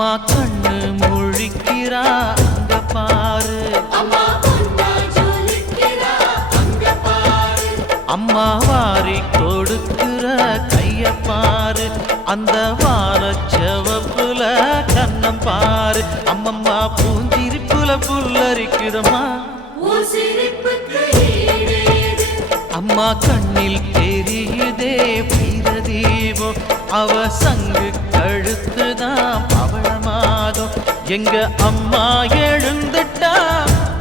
அம்மா கண்ணு முழிக்கிறா அங்க பாரு, அம்மா வாரி கொடுக்கிற கைய பாரு, அந்த வானச்சவப்புல கண்ணம் பாரு. அம்மம்மா பூஞ்சிரிப்புல புல்லரிக்குதம்மா, அம்மா கண்ணில் தெரியுதே வீரதீபம், அவ சங்கு கழுத்துதான் பவளமாகும். எங்க அம்மா எழுந்துட்டா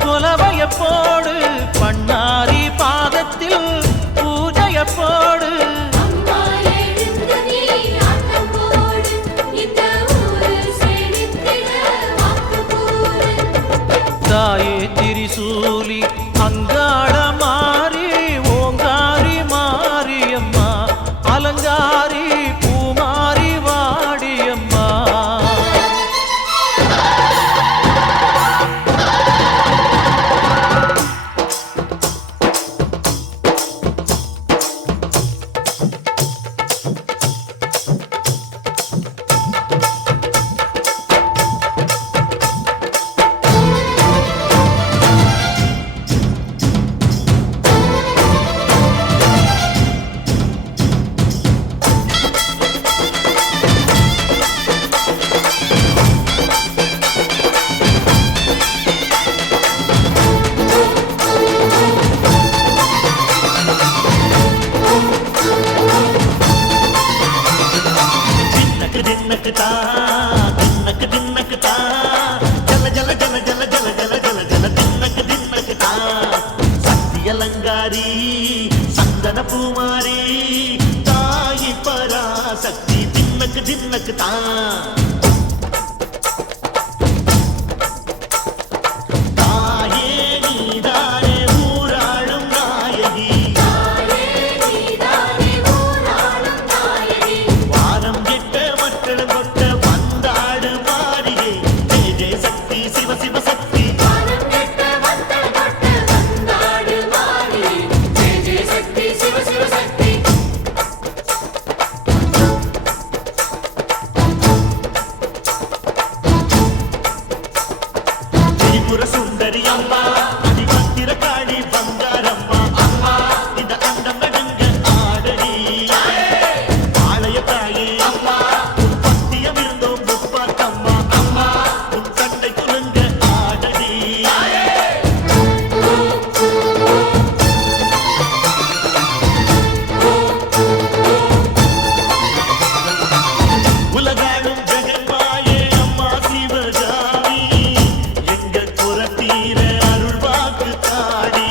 கொலவைய போடு, பண்ணாரி பாதத்தில் பூஜைய போடு. தாயே திரிசூலி அங்காள மாறி ஓங்காரி மாரியம்மா, அலங்காரி பூமாரி வாடியம்மா. அலங்காரி சந்தன பூமாரி தாயி பராசக்தி தின்னக்கு தின்னக்கு தான். சுந்தரி அம்மா அதிபத்திர காளி பங்காரம்மா, அம்மா இந்த அண்டம் நடுங்க ஆடடி ஆலய தாயே, அம்மா உன் பத்தியம் இருந்தோம் முப்பாத்தம்மா, அம்மா உன் கண்ணை குலுங்க ஆடடி. உலகாடும் ஜெகன்மாயே அம்மா சிவகாமி, அருள்வாக்கு தாடி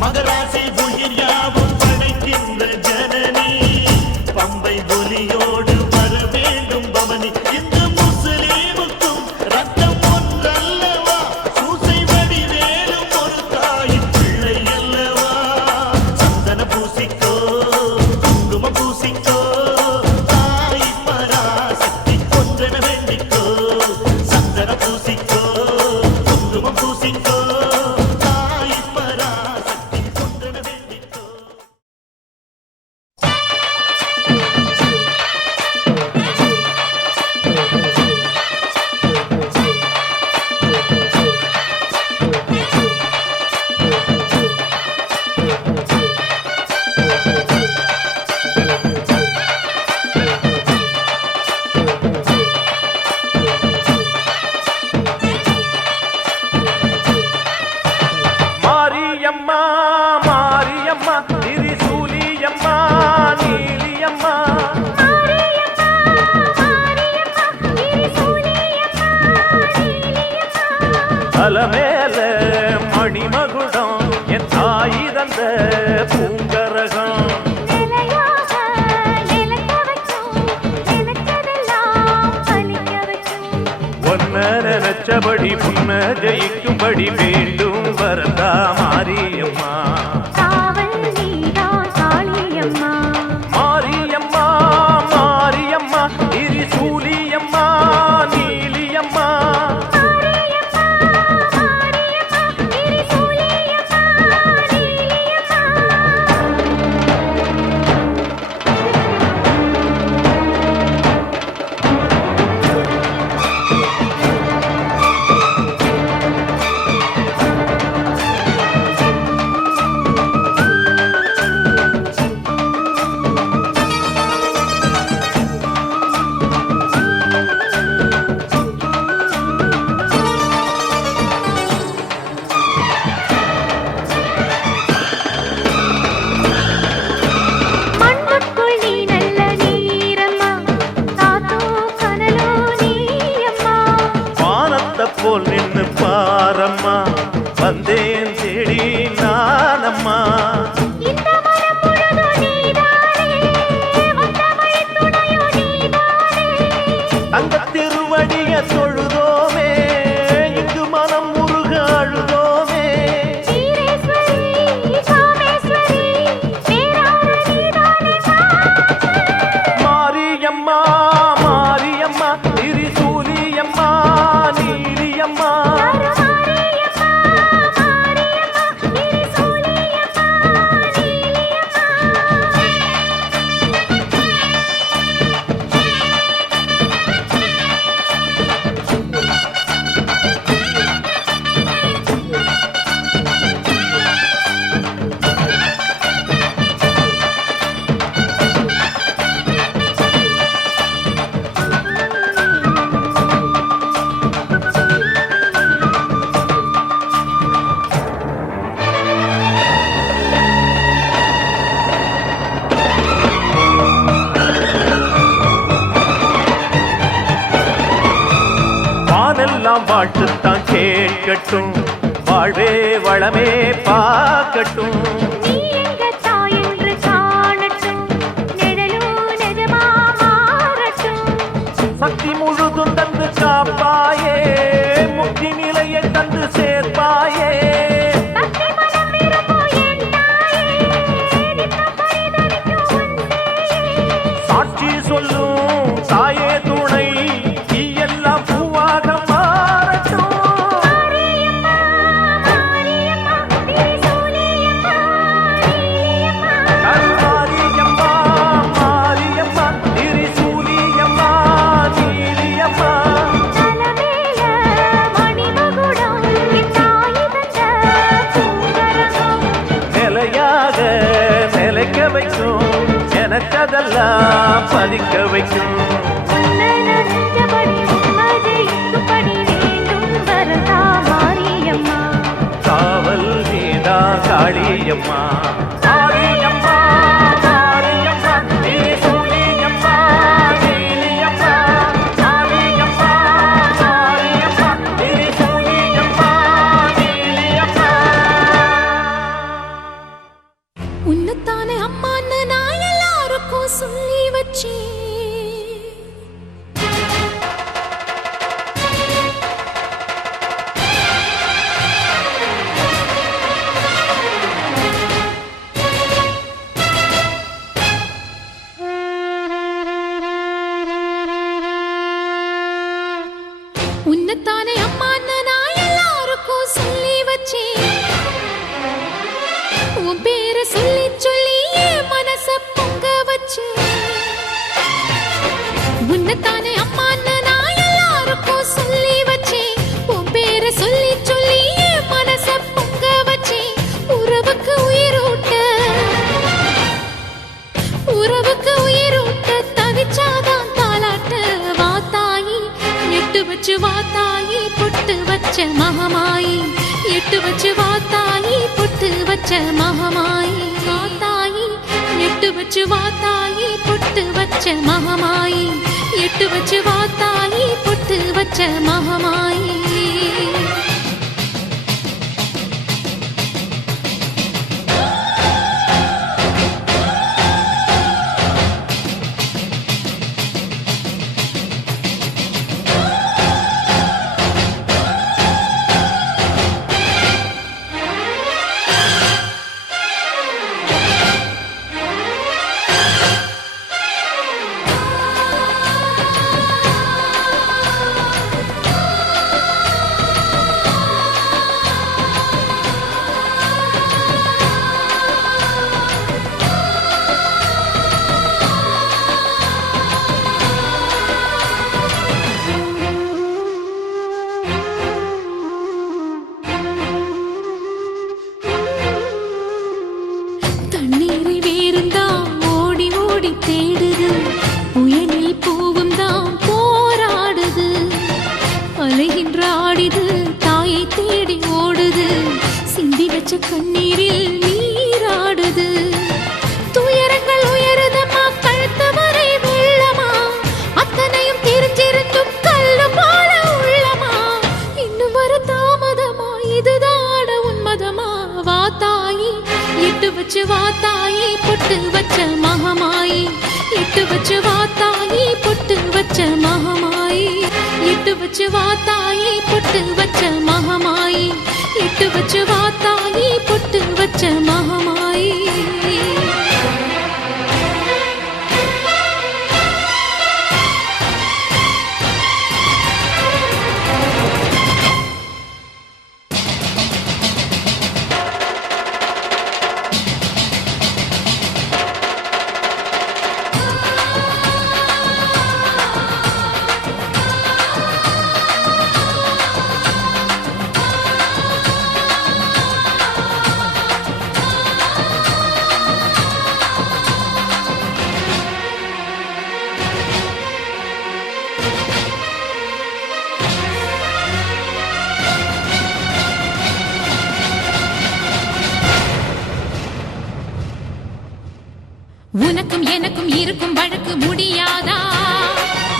மகராசி உயிர் யாவும் படைக்கின்ற ஜனனி, பம்பை ஒலியோடு வர வேண்டும் பவனி. இந்த முஸ்லீமுக்கும் ரத்தம் ஒன்றல்லவா, சூசை வடிவேலும் ஒரு தாயின் பிள்ளை அல்லவா. சந்தன பூசிக்கோ குங்கும பூசிக்கோ தாய் பராசக்தி ஒன்றென வேண்டிக்கோ. சந்தன பூசிக்கோ குங்கும பூசிக்கோ தாய் பராசக்தி ஒன்றென வேண்டிக்கோ. மாரியம்மா மாரியம்மா திரிசூலியம்மா நீலியம்மா, தலமேல மணிமகுடம் என் தாயி தந்த பூங்கரகம், ஒன்ன நினைச்சபடி புன்ன ஜெயிக்கும்படி வேண்டும் வரதா மாரியம்மா. மாரியம்மா மாரியம்மா திரிசூலியம்மா நீலியம்மா, ஊரெல்லாம் வாழ்த்துத்தான் கேட்கட்டும், வாழ்வே வளமே பார்க்கட்டும். சக்தி முழுதும் தந்து காப்பாயே, முக்தி நிலையை தந்து சேர்ப்பாயே. சாட்சி சொல்லும் தாயே துணை, நீ எல்லாம் பூவாக மாறட்டும். மாரியம்மா மாரியம்மா திரிசூலியம்மா நீலியம்மா. நிலையாக நிலைக்க வைக்கும், எனக்கதெல்லாம் பதிக்க வைக்கும். காவல் நீதா காளியம்மா. மாரியம்மா மாரியம்மா திரிசூலியம்மா நீலியம்மா. மாரியம்மா மாரியம்மா திரிசூலியம்மா நீலியம்மா. உன்னத்தானே அம்மான்னு நான் எல்லாருக்கும் சொல்லி வச்சேன். உன்னத்தானே அம்மான்னு நான் எல்லாருக்கும் சொல்லி வச்சேன். உன் பேரை சொல்லி சொல்லி என் மனச பொங்க வச்சு. உன்னத்தானே அம்மான்னு நான் எல்லாருக்கும் சொல்லி வச்சேன். உன் பேரை சொல்லி சொல்லி என் மனச பொங்க வச்சேன். உறவுக்கு உயிரூட்ட, உறவுக்கு உயிரூட்ட தவிச்சாதான் தாலாட்ட. வாத்தாயி எட்டு வச்சு வாத்தாயி பொட்டு வச்ச மகமாயி. எட்டு வச்சு வாத்தாயி பொட்டு வச்ச மகமாயி. வாத்தாயி எட்டு வச்சு வாத்தாயி பொட்டு வச்ச மகமாயி. எட்டு வச்சு வாத்தாயி பொட்டு வச்ச மகமாயி. தண்ணீரை வேறுந்தான் ஓடி ஓடி தேடுது, புயலில் பூவும் தான் போராடுது. அலைகின்ற ஆடிது தாயை தேடி ஓடுது, சிந்தி வச்ச கண்ணீரில் நீராடுது. துயரங்கள் உயருதமா கழுத்து வரை வெள்ளமா, அத்தனையும் தெரிஞ்சிருந்தும் கல்லு போல உள்ளமா. இன்னும் வர தாமதமா இதுதாட உன்மதமா. வாத்தாயி எட்டு வச்சு வாத்தாயி பொட்டு வச்ச மகமாயி. எட்டு வச்சு வாத்தாயி பொட்டு வச்ச மகமாயி. எட்டு வச்சு வாத்தாயி பொட்டு வச்ச மகமாயி. எட்டு வச்சு வாத்தாயி பொட்டு வச்ச மகமாயி. உனக்கும் எனக்கும் இருக்கும் வழக்கு முடியாதா?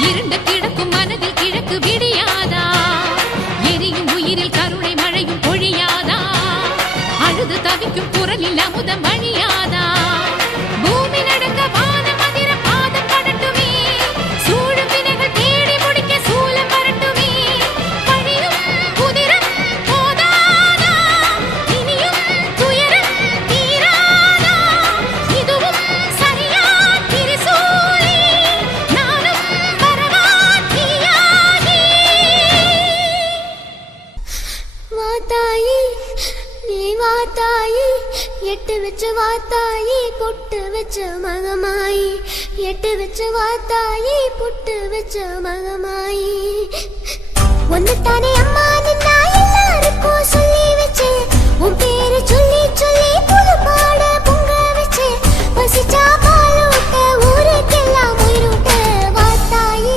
இருண்ட கிடக்கும் மனதில் கிழக்கு விடியாதா? உயிரில் கருணை மழையும் பொழியாதா அழுது தவிக்கும் குரலில் அமுதம் வழியாதா பூமி நடக்க வானம் அதிர பாதம் படட்டுமே சூழும் வினைகள் தேடி முடிக்க சூலம் வரட்டுமே பழியும் குதிரம் போதாதா இனியும் துயரம் தீராதா இதுவும் சரியா திரிசூலி நானும் வரவா தீயாகி வாதாயி நீ வாதாயி எட்டு வச்ச வாத்தாயி பொட்டு வச்ச மகமாயி எட்டு வச்ச வாத்தாயி பொட்டு வச்ச மகமாயி ஒன்னு தானே அம்மா நின்னா எல்லாருக்கும் சொல்லி வச்சேன் உன் பேரு சொல்லி சொல்லி புது பாட பொங்க வச்சேன் பசிச்சா பால் ஊட்ட ஊருக்கெல்லாம் உயிரூட்ட வாத்தாயி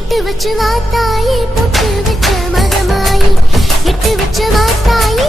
எட்டு வச்ச வாத்தாயி பொட்டு வச்ச மகமாயி எட்டு வச்ச வாத்தாயி